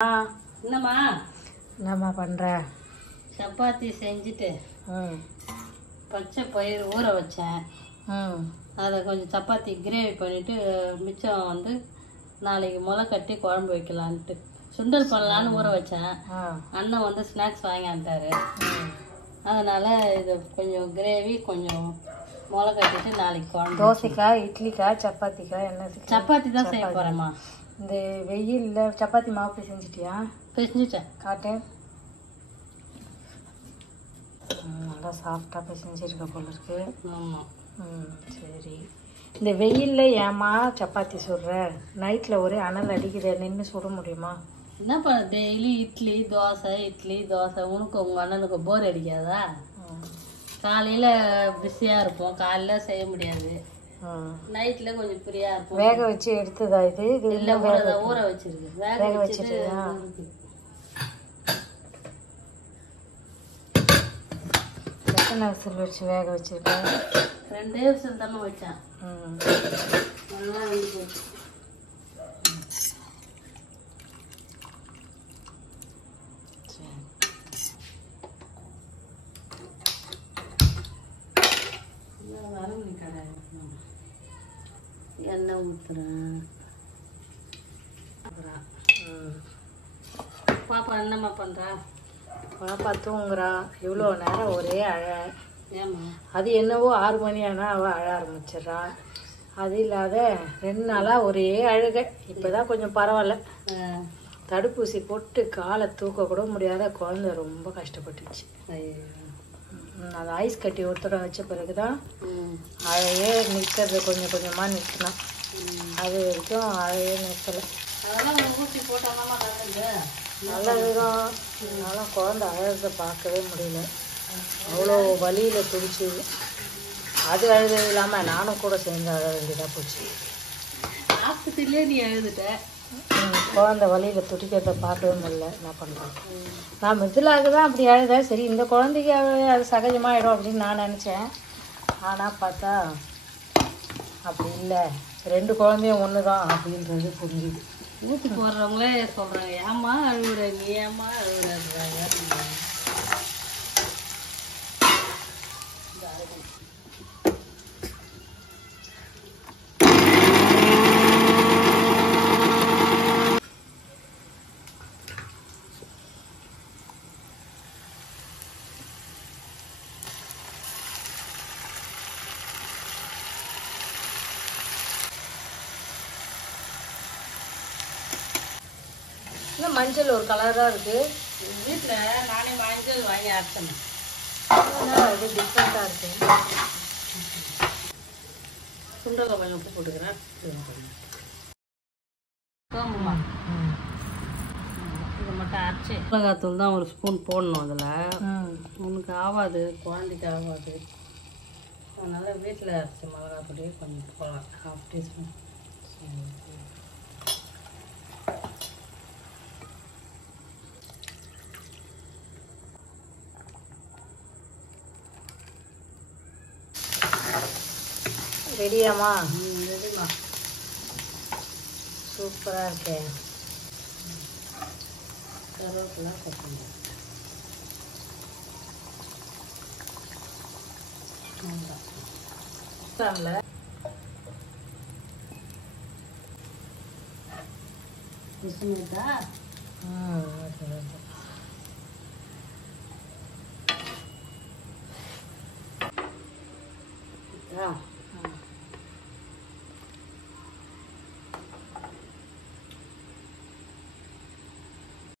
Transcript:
என்னம்மா என்னம்மா பண்ற? சப்பாத்தி செஞ்சுட்டு பச்சை பயிர் ஊற வச்சேன். அதை கொஞ்சம் சப்பாத்தி கிரேவி பண்ணிட்டு மிச்சம் வந்து நாளைக்கு முளை கட்டி குழம்பு வைக்கலான்ட்டு சுண்டல் பண்ணலான்னு ஊற வச்சேன். அண்ணன் வந்து ஸ்நாக்ஸ் வாங்கிட்டாரு. அதனால இது கொஞ்சம் கிரேவி கொஞ்சம் முளை கட்டிட்டு நாளைக்கு குழம்பு. தோசைக்கா இட்லிக்கா சப்பாத்திக்கா என்ன? சப்பாத்தி தான் செய்ய போறேம்மா. இந்த வெயில்ல சப்பாத்தி மாவு செஞ்சிட்டியா? செஞ்சுட்டேன். காட்டு. நல்லா சாஃப்டா செஞ்சிருக்க போல இருக்கு. ஆமா. சரி. இந்த வெயில்ல ஏமா சப்பாத்தி சுடுற? நைட்ல ஒரே அனல் அடிக்குது, நின்று சுட முடியுமா? என்ன பண்ண, டெய்லி இட்லி தோசை உனக்கு உங்க அண்ணனுக்கு போர் அடிக்காதா? காலையில பிஸியா இருப்போம், காலையில செய்ய முடியாது. நைட்ல கொஞ்சம் ஃப்ரீயா இருக்கும். வேக வச்சு எடுத்ததா இது? இல்ல ஊற வச்சிருக்கு. வேக வச்சுட்டு எத்தனை விசில் வச்சு வேக வச்சிருக்கேன்? 2 விசில் தான் வச்சேன். நல்லா வெந்து போச்சு. எண்ணெய் ஊத்துறேன். பாப்பா என்னம்மா பண்றா? பாப்பா தூங்குறா. இவ்வளோ நேரம் ஒரே அழ. ஏமா? அது என்னவோ 6 மணி ஆனால் அவள் அழ ஆரம்பிச்சிட்றா. அது இல்லாத 2 நாளாக ஒரே அழுக. இப்போதான் கொஞ்சம் பரவாயில்ல. தடுப்பூசி போட்டு காலை தூக்க கூட முடியாத குழந்தை ரொம்ப கஷ்டப்பட்டுச்சு. அது ஐஸ் கட்டி ஒருத்தடம் வச்ச பிறகுதான் அழையே நிற்கிறது. கொஞ்சம் கொஞ்சமாக நிற்கணும். அது வரைக்கும் அழையே நிற்கலை. நல்லதுதான். அதனால குழந்தை அழுறத பார்க்கவே முடியல. அவ்வளோ வலியில் துடிச்சுது. அது அழுது இல்லாமல் நானும் கூட சேர்ந்து அழ வேண்டியதாக போச்சு. ஆஸ்பத்திரியிலே நீ அழுதுட்ட. குழந்தை வலியில் துடிக்கிறத பார்க்கவே முடியல. என்ன பண்ணுறேன், நான் மிதிலாக தான் அப்படி அழுத. சரி, இந்த குழந்தைக்கு அது சகஜமாகிடும் அப்படின்னு நான் நினச்சேன். ஆனால் பார்த்தா அப்படி இல்லை. 2 குழந்தையும் ஒன்று தான் அப்படின்றது புரிஞ்சுது. ஊற்றி போடுறவங்களே சொல்கிறாங்க, ஏம்மா அழுகுற, நீ ஏம்மா அழுகுறாங்க. இன்னும் மஞ்சள் ஒரு கலராக இருக்குது. வீட்டில் நானே மஞ்சள் வாங்கி அரைச்சேன். இது டிஃப்ரெண்ட்டாக இருக்குது. சுண்டலை கொஞ்சம் உப்பு போட்டுக்கிறேன். சோம்புமா இதை மட்டும் அரைச்சி மிளகாத்தூள் தான் 1 ஸ்பூன் போடணும். அதில் உனக்கு ஆகாது, குழந்தைக்கு ஆகாது. அதனால் வீட்டில் அரைச்ச மிளகாத்தூளையே கொஞ்சம் போடலாம். 1/2 டீஸ்பூன். ரெடியாம்மா? ரெடிமா. சூப்பராக இருக்கேன். கருவேப்பிலை கொத்தமல்லி. பிசுமிட்டா?